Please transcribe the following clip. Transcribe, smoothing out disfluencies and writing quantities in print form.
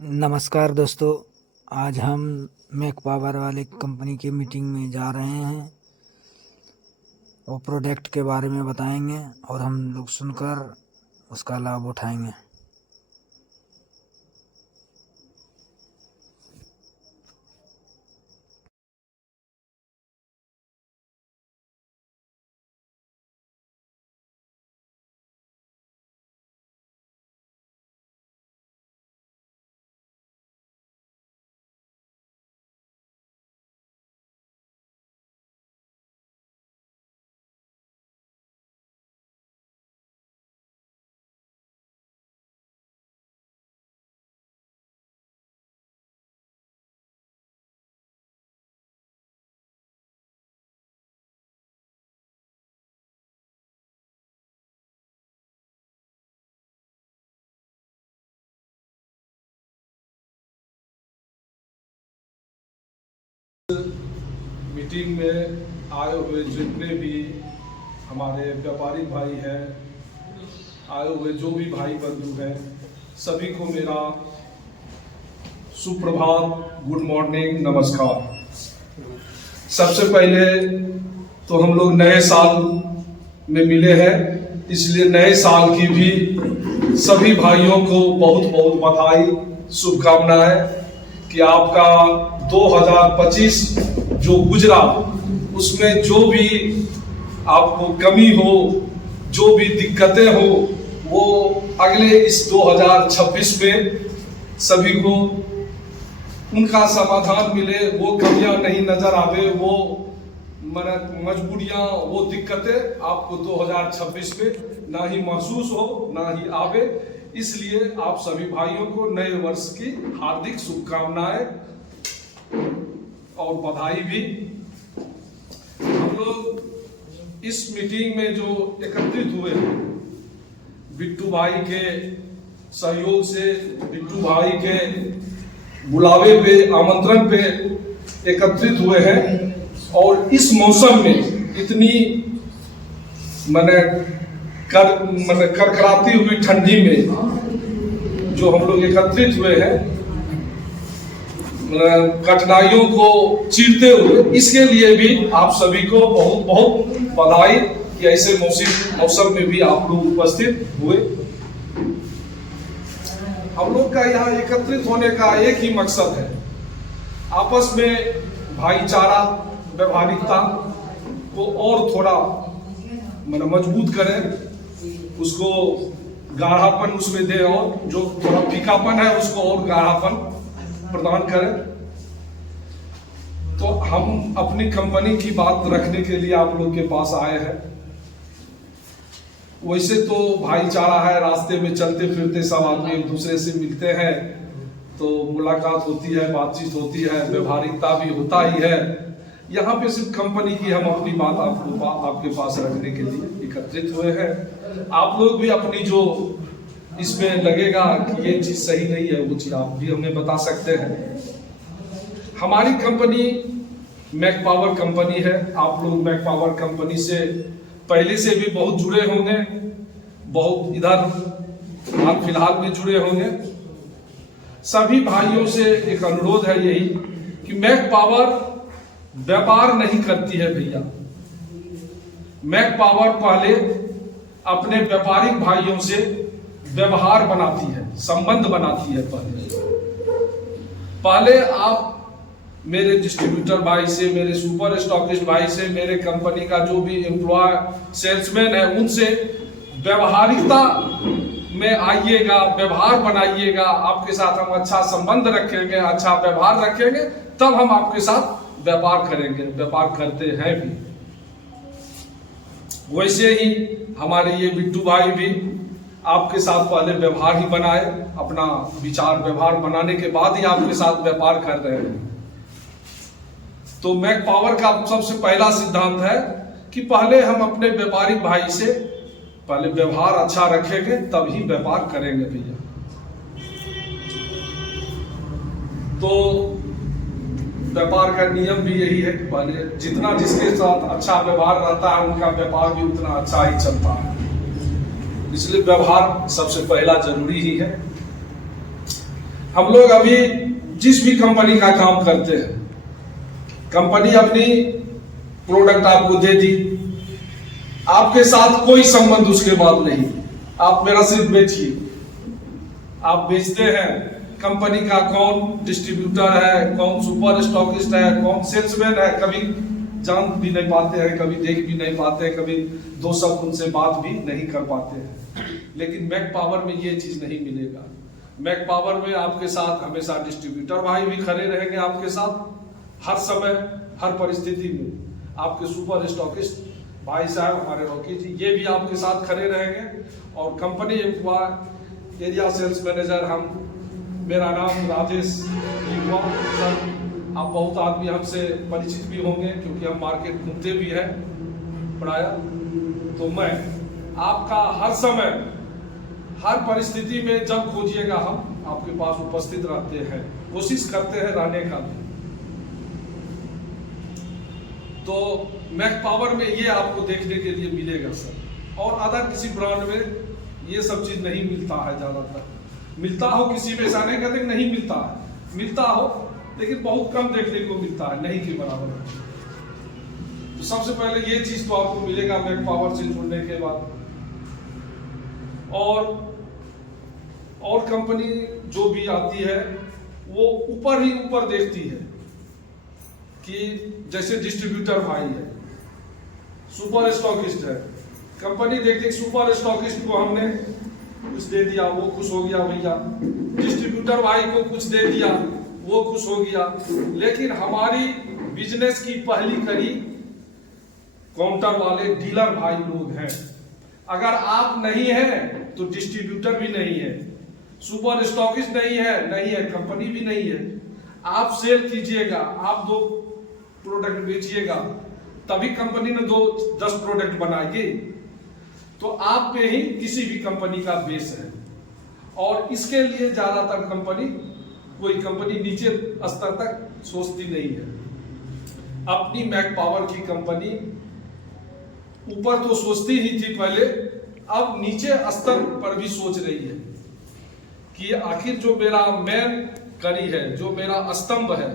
नमस्कार दोस्तों। आज हम मैक पावर वाले कंपनी की मीटिंग में जा रहे हैं। वो प्रोडक्ट के बारे में बताएंगे और हम लोग सुनकर उसका लाभ उठाएंगे। मीटिंग में आए हुए जितने भी हमारे व्यापारिक भाई हैं, आए हुए जो भी भाई बंधु हैं, सभी को मेरा सुप्रभात, गुड मॉर्निंग, नमस्कार। सबसे पहले तो हम लोग नए साल में मिले हैं, इसलिए नए साल की भी सभी भाइयों को बहुत बहुत बधाई, शुभकामनाएं कि आपका 2025 जो गुजरा उसमें जो भी आपको कमी हो, जो भी दिक्कतें हो, वो अगले इस 2026 में सभी को उनका समाधान मिले, वो कमियां नहीं नजर आवे, वो मजबूरियां, वो दिक्कतें आपको 2026 में ना ही महसूस हो, ना ही आवे। इसलिए आप सभी भाइयों को नए वर्ष की हार्दिक शुभकामनाएं और बधाई भी। हम लोग इस मीटिंग में जो एकत्रित हुए हैं, बिट्टू भाई के सहयोग से, बिट्टू भाई के बुलावे पे, आमंत्रण पे एकत्रित हुए हैं। और इस मौसम में इतनी करकराती हुई ठंडी में जो हम लोग एकत्रित हुए हैं, कठिनाइयों को चीरते हुए, इसके लिए भी आप सभी को बहुत बहुत बधाई कि ऐसे मौसम में भी आप लोग उपस्थित हुए। हम लोग का यहाँ एकत्रित होने का एक ही मकसद है, आपस में भाईचारा, व्यवहारिकता को और थोड़ा मजबूत करें, उसको गाढ़ापन उसमें दे, और जो थोड़ा फीकापन है उसको और गाढ़ापन प्रदान करें। तो हम अपनी कंपनी की बात रखने के लिए आप लोग के पास आए हैं। वैसे तो भाईचारा है, रास्ते में चलते फिरते सब आदमी एक दूसरे से मिलते हैं, तो मुलाकात होती है, बातचीत होती है, व्यवहारिकता भी होता ही है। यहाँ पे सिर्फ कंपनी की हम अपनी बात आपके पास रखने के लिए एकत्रित हुए हैं। आप लोग भी अपनी जो इसमें लगेगा कि ये चीज सही नहीं है, वो चीज आप भी हमें बता सकते हैं। हमारी कंपनी मैक पावर कंपनी है। आप लोग मैक पावर कंपनी से पहले से भी बहुत जुड़े होंगे, बहुत इधर हाल फिलहाल में जुड़े होंगे। सभी भाइयों से एक अनुरोध है यही कि मैक पावर व्यापार नहीं करती है भैया। मैक पावर पहले अपने व्यापारिक भाइयों से व्यवहार बनाती है, संबंध बनाती है। पहले आप मेरे डिस्ट्रीब्यूटर भाई से, मेरे सुपर स्टॉकिस्ट भाई से, मेरे कंपनी का जो भी एम्प्लॉय सेल्समैन है, उनसे व्यवहारिकता में आइएगा, व्यवहार बनाइएगा। आपके साथ हम अच्छा संबंध रखेंगे, अच्छा व्यवहार रखेंगे, तब हम आपके साथ व्यापार करेंगे, व्यापार करते हैं भी। वैसे ही हमारे ये बिट्टू भाई भी आपके साथ पहले व्यवहार ही बनाए, अपना विचार व्यवहार बनाने के बाद ही आपके साथ व्यापार कर रहे हैं। तो मैक पावर का सबसे पहला सिद्धांत है कि पहले हम अपने व्यापारिक भाई से पहले व्यवहार अच्छा रखेंगे, तभी व्यापार करेंगे भैया। तो व्यापार का नियम भी यही है, पहले जितना जिसके साथ अच्छा व्यवहार रहता है, उनका व्यापार भी उतना अच्छा ही चलता है। इसलिए व्यवहार सबसे पहला जरूरी ही है। हम लोग अभी जिस भी कंपनी का काम करते हैं, कंपनी अपनी प्रोडक्ट आपको दे दी, आपके साथ कोई संबंध उसके बाद नहीं, आप मेरा सिर्फ बेचिए। आप बेचते हैं, कंपनी का कौन डिस्ट्रीब्यूटर है, कौन सुपर स्टॉकिस्ट है, कौन सेल्समैन है, कभी जान भी नहीं पाते हैं, कभी देख भी नहीं पाते हैं, कभी दो शब्द उनसे बात भी नहीं कर पाते हैं। लेकिन मैक पावर में ये चीज नहीं मिलेगा। मैक पावर में आपके साथ हमेशा डिस्ट्रीब्यूटर भाई भी खड़े रहेंगे, आपके साथ हर समय हर परिस्थिति में। आपके सुपर स्टॉकिस्ट भाई साहब हमारे रॉकी जी, ये भी आपके साथ खड़े रहेंगे। और कंपनी एरिया सेल्स मैनेजर मेरा नाम राजेश युवा सर। आप बहुत आदमी हमसे परिचित भी होंगे क्योंकि हम मार्केट घूमते भी हैं प्राय। तो मैं आपका हर समय हर परिस्थिति में जब खोजिएगा हम आपके पास उपस्थित रहते हैं, कोशिश करते हैं रहने का भी। तो मैक पावर में ये आपको देखने के लिए मिलेगा सर। और अदर किसी ब्रांड में ये सब चीज नहीं मिलता है। ज्यादातर मिलता हो किसी में, ऐसा नहीं कहते नहीं मिलता है, मिलता हो लेकिन बहुत कम देखने को मिलता है, नहीं के बराबर। तो सबसे पहले ये चीज तो आपको मिलेगा मैक पावर से जुड़ने के बाद। और कंपनी जो भी आती है वो ऊपर ही ऊपर देखती है कि जैसे डिस्ट्रीब्यूटर भाई है, सुपर स्टॉकिस्ट है, कंपनी देखती है सुपर स्टॉकिस्ट को हमने कुछ दे दिया वो खुश हो गया भैया, डिस्ट्रीब्यूटर भाई को कुछ दे दिया वो खुश हो गया। लेकिन हमारी बिजनेस की पहली कड़ी काउंटर वाले डीलर भाई लोग हैं। अगर आप नहीं हैं तो डिस्ट्रीब्यूटर भी नहीं है, सुपर स्टॉकिस्ट नहीं है, कंपनी भी नहीं है। आप सेल कीजिएगा, आप 2 प्रोडक्ट बेचिएगा, तभी कंपनी ने 10 प्रोडक्ट बनाएगी। तो आप पे ही किसी भी कंपनी का बेस है। और इसके लिए ज्यादातर कोई कंपनी नीचे स्तर तक सोचती नहीं है। अपनी मैक पावर की कंपनी ऊपर तो सोचती ही थी पहले, अब नीचे स्तर पर भी सोच रही है कि आखिर जो मेरा मेन कड़ी है, जो मेरा स्तंभ है,